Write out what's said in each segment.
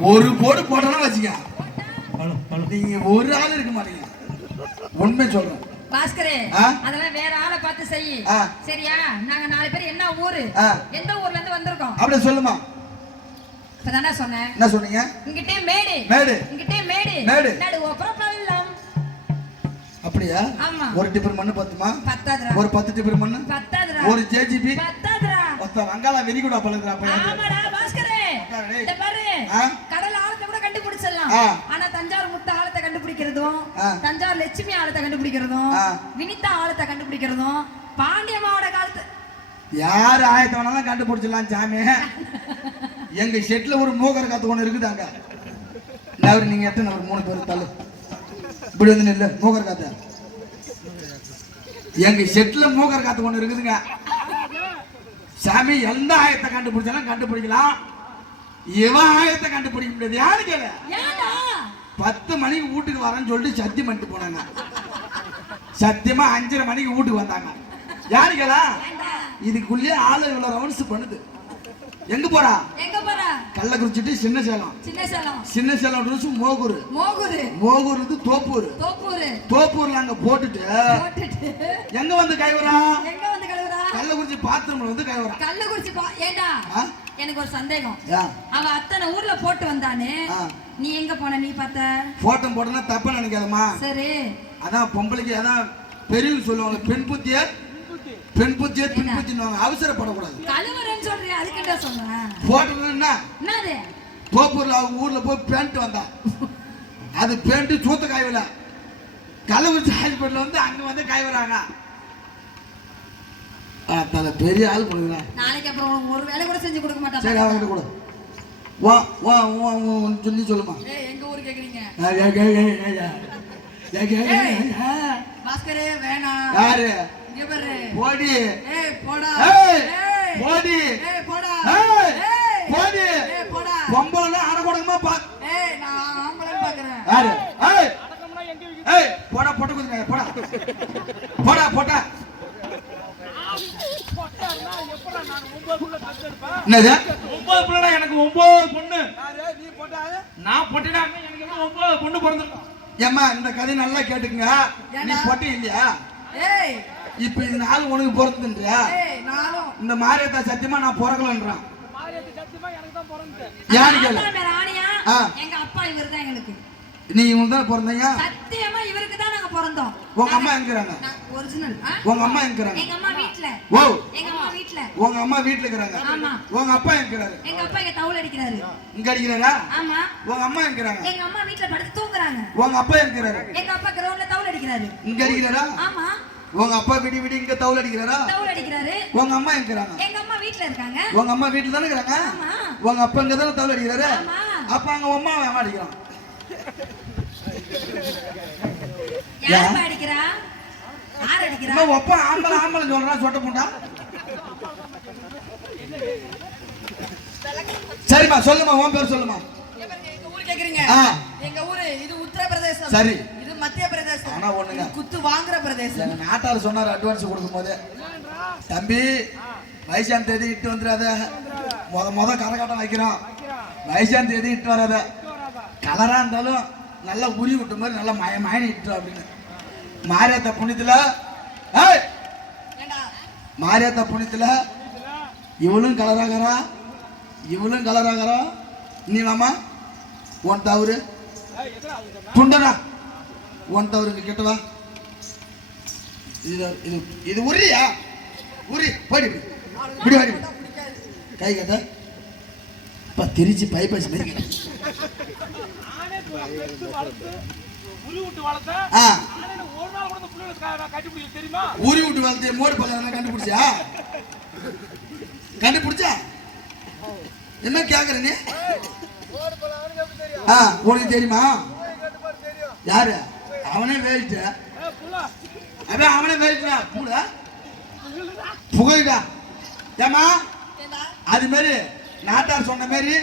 ஒரு போடு போட்டோம்னா வச்சுக்க. நீங்க ஒரு ஆள் இருக்க மாட்டீங்க. உண்மை சொல்றேன். பாஸ்கரே ஆ? அதெல்லாம் வேற ஆளை பார்த்து செய். ஆ. சரியா? நாங்க நாலு பேர் என்ன ஊரு? ஆ. எந்த ஊர்ல இருந்து வந்திருக்கோம்? அப்படியே சொல்லுமா. இப்பதானே சொன்னேன். என்ன சொன்னீங்க? இங்கிட்டே மேடு. மேடு. இங்கிட்டே மேடு. மேடு. நடு அப்புறம் பள்ளம் அப்படியா? ஆமா. ஒரு டிப்பர் மண்ணு பத்துமா? பத்தாதுரா ஒரு பத்து டிப்பர் மண்ணு? பத்தாதுரா ஒரு ஜேஜிபி பத்தாதுரா மொத்த வங்காள வெறிகுடா பழகுறா பையன் இந்த பாரு? கடல் ஆழத்தை கூட கண்டுபிடிச்சிடலாம். ஆனா தஞ்சாவூர் முத்த ஆழத்தை கண்டுபிடிக்கிறதும். தஞ்சாவூர் லட்சுமி ஆழத்தை கண்டுபிடிக்கிறதும். வினிதா ஆழத்தை கண்டுபிடிக்கிறதும் பாண்டியம்மாவோட காலத்து யார் ஆயத்த வேணாலும் கண்டுபிடிச்சிடலாம் சாமி. எங்க ஷெட்ல ஒரு மூகர காத்து ஒண்ணு இருக்குதாங்க. நவர் நீங்க எத்தனை ஒரு மூணு பேர் தள்ளு. இப்படி வந்து நில்லு. மூகர காத்து. எங்க ஷெட்ல மூகர காத்து ஒண்ணு இருக்குதுங்க. சாமி எந்த ஆயத்தை கண்டுபிடிச்சாலும் கண்டுபிடிக்கலாம். இவன் ஆயத்தை கண்டுபிடிக்க முடியாது. யாரு கேளு? பத்து மணிக்கு வீட்டுக்கு வரேன்னு சொல்லிட்டு சத்தியம் பண்ணிட்டு போனாங்க. சத்தியமா அஞ்சரை மணிக்கு வீட்டுக்கு வந்தாங்க. யாரு கேளா? ஏன்டா இதுக்குள்ளேயே ஆளு இவ்வளவு ரவுண்ட்ஸ் பண்ணுது. எங்க போறா? எங்க போற? கள்ளக்குறிச்சிட்டு சின்ன சேலம் சின்ன சேலம் சின்ன சேலம் ரூல்ஸ் மோகூர். மோகுரு. மோகூர் வந்து தோப்பூர். தோப்பூரு. தோப்பூர்ல அங்க போட்டுட்டு எங்க வந்து கைவரா எங்க வந்து கழுவுறா? கள்ளக்குறிச்சி பாத்ரூம்ல வந்து கைவரா கள்ளக்குறிச்சி ஏண்டா? எனக்கு ஒரு சந்தேகம். அவ அத்தனை ஊர்ல போட்டு வந்தானே. நீ எங்க போன நீ பார்த்த? போட்டோ போட்டோன்னா தப்பா நினைக்காதம்மா. சரி. அதான் பொம்பளைக்கு அதான் பெரியவங்க சொல்லுவாங்க. பெண் புத்திய பெண் புத்திய பெண் புத்தின்னு அவசரப்படக்கூடாது. கழுவுறேன்னு சொல்றியா அதுக்கிட்ட சொல்றேன் போட்டோன்னா என்ன? என்னது? அவங்க ஊர்ல போய் பேண்ட் வந்தா. அது பேண்ட் சூத்த காய்வல கள்ளக்குறிச்சி ஹாஸ்பிட்டல் வந்து அங்க வந்து காய்வறாங்க தலை பெரிய ஆள் பண்ணுங்க நாளைக்கு அப்புறம் ஒரு வேலை கூட செஞ்சு கொடுக்க மாட்டா சரி அவங்கிட்ட கூட வா வா வா சொல்லி சொல்லுமா எங்க ஊர் கேக்குறீங்க. பாஸ்கரே வேணாம் யாரு இங்க பாரு போடி ஏய் போடா ஏய், போடி ஏய் போடா ஏய், போடி ஏய் போடா பொம்பளை அடக்கூடமா பா ஏய் நான் ஆம்பளைன்னு பாக்குறேன் யாரு ஏய் ஏய் போடா போட்ட குதுங்க போடா போடா போடா என்னது? ஒன்பது பிள்ளைடா எனக்கு ஒன்பது பொண்ணு. நான் பொட்டினா? எனக்கு ஒன்பது பொண்ணு பிறந்திருக்கும்? ஏம்மா இந்த கதை நல்லா கேட்டுக்குங்க. நீ பொட்டி இல்லையா? ஏய். இப்ப இது நாள் உனக்கு பிறந்துன்றியா? ஏய் நானும். இந்த மாரியத்தா சத்தியமா நான் பிறக்கலன்றான். சத்தியமா எனக்கு தான் பிறந்தேன் யாரு கேளு? அப்பா பேர் ஆணியா? ஆ. எங்க அப்பா இவர்தான் எங்களுக்கு நீ இவங்க தான் பிறந்தீங்க? சத்தியமா இவருக்கு தான் நாங்க பிறந்தோம். உங்க அம்மா எங்கிறாங்க ஒரிஜினல் உங்க அம்மா எங்கிறாங்க எங்க அம்மா வீட்ல. ஓ. எங்க அம்மா வீட்ல. உங்க அம்மா வீட்டுல இருக்கிறாங்க ஆமா. உங்க அப்பா எங்கிறாரு எங்க அப்பா இங்க தவுல் அடிக்கிறாரு. இங்க அடிக்கிறாரா? ஆமா. உங்க அம்மா எங்கிறாங்க எங்க அம்மா வீட்ல படுத்து தூங்குறாங்க. உங்க அப்பா எங்கிறாரு எங்க அப்பா கிரவுண்ட்ல தவுல் அடிக்கிறாரு. இங்க அடிக்கிறாரா? ஆமா. உங்க அப்பா விடி விடி இங்க தவுல் அடிக்கிறாரா? தவுல் அடிக்கிறாரு. உங்க அம்மா எங்கிறாங்க எங்க அம்மா வீட்ல இருக்காங்க. உங்க அம்மா வீட்டுல தானே இருக்கிறாங்க ஆமா. உங்க அப்பா இங்க தானே தவுல் அடிக்கிறாரு? ஆமா. அப்ப அங்க அம்மா அடிக்கிறான் யாருப்பா அடிக்கிறா? யார் அடிக்கிறா? ஒப்ப ஆம்பளை ஆம்பளை சொட்ட புண்டா சரிம்மா சொல்லுமா உன் பேர் சொல்லுமா எங்க ஊர் கேக்குறீங்க. எங்க ஊரு இது உத்தரப்பிரதேசம். சரி. இது மத்திய பிரதேசம். ஆனா ஒண்ணுங்க. குத்து வாங்குற பிரதேசம். நாட்டார் சொன்னார் அட்வான்ஸ் கொடுக்கும் போது தம்பி வைசான் தேதி இட்டு வந்துடாத. முத முத கரகாட்டம் வைக்கிறோம். வைசான் தேதி இட்டு வராத. கலரா இருந்தாலும் நல்லா உரி விட்ட மாதிரி நல்லா மய மயனி இட்டு அப்படின்னு. மாரியாத்த ஏண்டா? மாரியாத்த புண்ணியத்துல இவளும் கலராகிறா? இவளும் கலராகிறா? நீ மாமா உன் தவறு. துண்டனா உன் தவறு இங்க கிட்ட வா. இது இது இது உரியா? உரி போடி இப்படி வாடி. கை கட்ட. இப்போ திருச்சி பைபாஸ் மாதிரி உரி விட்டு கூட வளர்த்து மோடு பல்ல கண்டுபிடிச்சியா? கண்டுபிடிச்சா? என்ன கேக்குற நீ? ஆ உனக்கு தெரியுமா? யாரு? அவனே வேலிட்டு அவன் அவனே வேலிட்டா பூட புகைடா ஏமா அது மாதிரி நாட்டார் சொன்ன மாதிரி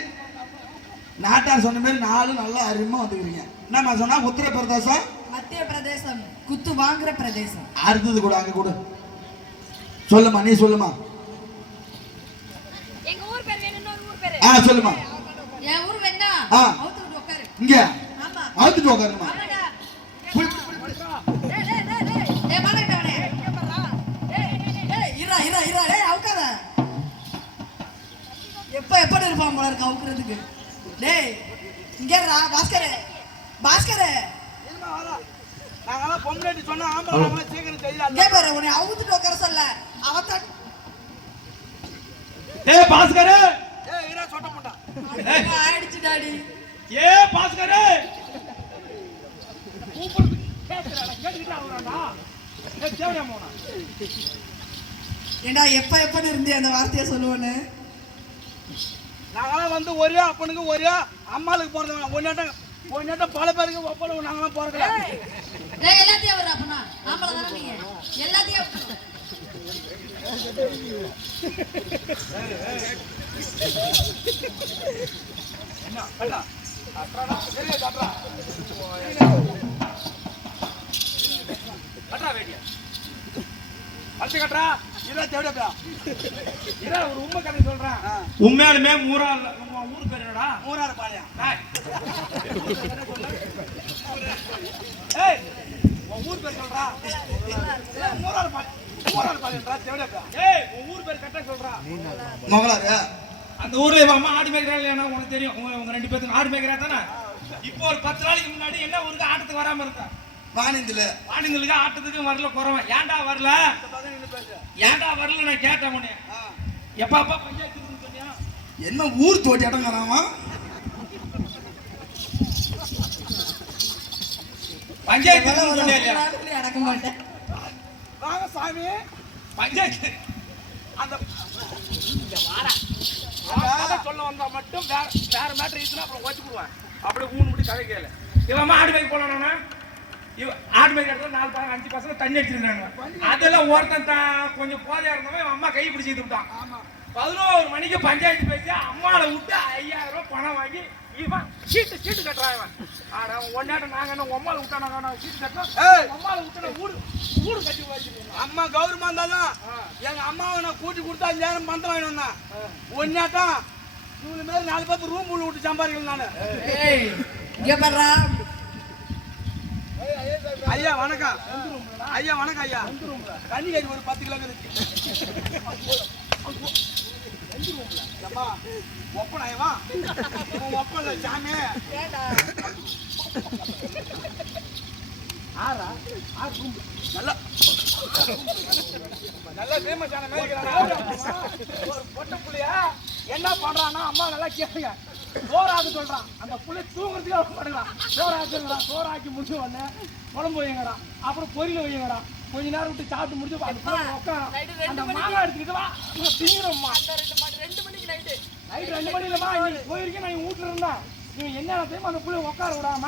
நாட்டார் சொன்ன மாதிரி நாலு நல்லா அருமையா வந்துக்கிறீங்க. என்னம்மா சொன்னா? உத்தரப்பிரதேசம் மத்திய பிரதேசம். குத்து வாங்குற பிரதேசம். அடுத்தது கூட அங்க கூட. சொல்லுமா நீ சொல்லுமா எங்க ஊர் பேர் வேணும் இன்னொரு ஊர் பேரு. ஆ சொல்லுமா என் ஊர் வேணா ஆ. அவுத்து விட்டு உட்காரு இங்க ஆமா அவுத்துட்டு உட்காருமா. எப்ப எப்படி இருப்பான் போல இருக்கு அவுக்குறதுக்கு? டேய் இங்க இருடா பாஸ்கர். பாஸ்கர். நாங்கெல்லாம் பொம்னாட்டி சொன்னா ஆம்பளை சீக்கிரம் செய்யலாம் இங்கே பாரு உன்னை அவுத்துட்டு உட்கார சொல்ல. அவத்தான் ஏ பாஸ்கர். ஏ இரா சொட்ட போட்டான் ஆயிடுச்சு டாடி. ஏ பாஸ்கர். கேட்கிறாடா கேட்டுக்கிட்டு அவராடா ஏ தேவையா போனா ஏண்டா எப்ப எப்ப இருந்தே அந்த வார்த்தையை சொல்லுவேன்னு? நாங்கெல்லாம் வந்து ஒரே அப்பனுக்கு ஒரே அம்மாளுக்கு போறது ஒன்னாட்டம் ஒன்னாட்டம் பல பேருக்கு ஒப்பளவு நாங்களாம் டேய் எல்லாத்தையும் வர அப்பனா. ஆம்பளை தானே நீங்க எல்லாத்தையும் கட்றா வேடியா அடிச்சு கட்றா இரா தேவையா இரா ஒரு உண்மை கதை சொல்றேன். உண்மையாலுமே மூரா ஊர் பேர் என்னடா? பாளையம். டேய். ஏய் உன் ஊர் பேர் சொல்றா. மூணாறு பாளையம் மூணாறு பாளையம்டா தேவையா ஏய் உன் ஊர் பேர் கரெக்டா சொல்றா. மகளாரு அந்த ஊர்ல அம்மா ஆடு மேய்க்கிறா இல்லையா உனக்கு தெரியும். உங்க ரெண்டு பேத்துக்கு ஆடு மேய்க்கிறா தானே? இப்போ ஒரு பத்து நாளைக்கு முன்னாடி என்ன ஊருக்கு ஆட்டத்துக்கு வராம இருக்கா? வாணிந்தில ஆடுங்களுக்கு ஆட்டத்துக்கு வரல குறவன் ஏன்டா வரல? ஏன்டா வரல நான் கேட்டேன் உன்னை எப்ப அப்பா பஞ்சாயத்து சொன்னியா? என்ன ஊர் தோட்டி இடங்கிறாமா பஞ்சாயத்து அடக்க மாட்டேன். வாங்க சாமி. பஞ்சாயத்து. அந்த சொல்ல வந்தா மட்டும் வேற வேற மேட்டர் ஈஸினா அப்புறம் ஓச்சு போடுவேன் அப்படியே ஊன் முடி கதை கேளு. இவன் மேய்க்க போனானா? இவ ஆடு மேய்க்க இடத்துல நாலு பசங்க அஞ்சு பசங்க தண்ணி அடிச்சிருக்காங்க அதெல்லாம் ஒருத்தன் தான் கொஞ்சம் போதையா இருந்தவன் அம்மா கை பிடிச்சி விட்டான். பதினோரு மணிக்கு பஞ்சாயத்து பேசி அம்மாவை விட்டு ஐயாயிரம் ரூபாய் பணம் வாங்கி இவன் சீட்டு சீட்டு கட்டுறான் இவன். ஆட ஒன்னாட்டம் நாங்க என்ன உம்மால விட்டானாங்க நான் சீட்டு கட்டுறோம். உம்மால விட்டு ஊடு ஊடு கட்டி வச்சிருக்கோம் அம்மா கௌரவமா இருந்தாலும் எங்க அம்மாவை நான் கூட்டி கொடுத்தா அஞ்சாயிரம் பந்தம் வாங்கி வந்தேன் ஒன்னாட்டம் இவங்க மாரி நாலு பேர்த்து ரூம் உள்ள விட்டு சம்பாதிக்கல நானு ஏய். இங்க ஐயா வணக்கம். ஐயா வணக்கம் ஐயா. தண்ணி கறி ஒரு பத்து கிலோ இருக்கு. அம்மா ஒப்பனாயவா? ஒப்பல சாமி. ஆறா? ஆறு ரூம் நல்லா. நல்லா ஃபேமஸான ஒரு பொட்டை புள்ளையா? என்ன பண்றான்னா அம்மா நல்லா கேளுங்க. சோறாக்கு சொல்றான். அந்த புள்ளை தூங்குறதுக்கு அவன் பண்ணுறான் சோறாக்குங்கிறான் சோறாக்கி முடிச்ச உடனே குழம்பு வைங்கிறான் அப்புறம் பொரியல் வைங்கிறான் கொஞ்ச நேரம் விட்டு சாப்பிட்டு முடிச்சு அந்த புள்ள உட்காரான் அந்த மாங்காய் எடுத்துக்கிட்டு வா. திங்கிறோம்மா நைட் ரெண்டு மணி இல்லைம்மா இன்னைக்கு போயிருக்கேன் நான் வீட்டுல இருந்தேன் இவன் என்ன தெரியுமா அந்த புள்ள உட்கார விடாம?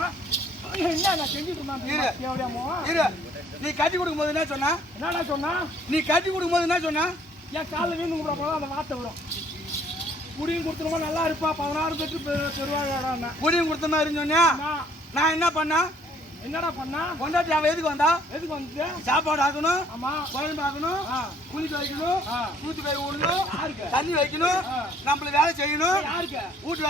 என்ன நான் செஞ்சுட்டு இருந்தான்? நீ கட்டி கொடுக்கும் போது என்ன சொன்னா? என்னடா சொன்னா? நீ கட்டி கொடுக்கும் போது என்ன சொன்னா? என் காலில் வீந்து கும்பிட போல அந்த வார்த்தை வரும். குடியும் கொடுத்துருமா நல்லா இருப்பா. பதினாறு பேருக்கு பெ- பெருவாடா குடியும் கொடுத்த மாதிரி சொன்னியா? நான் என்ன பண்ணேன்? என்னடா பண்ணா? கொண்டாட்டி அவன் எதுக்கு வந்தா? எதுக்கு வந்துட்டு சாப்பாடு ஆக்கணும் ஆமா. குழம்பு ஆக்கணும். குளிக்க வைக்கணும் ஆ. தூத்து கை விடணும் தண்ணி வைக்கணும் நம்மள வேலை செய்யணும் யாருக்கு? வீட்டு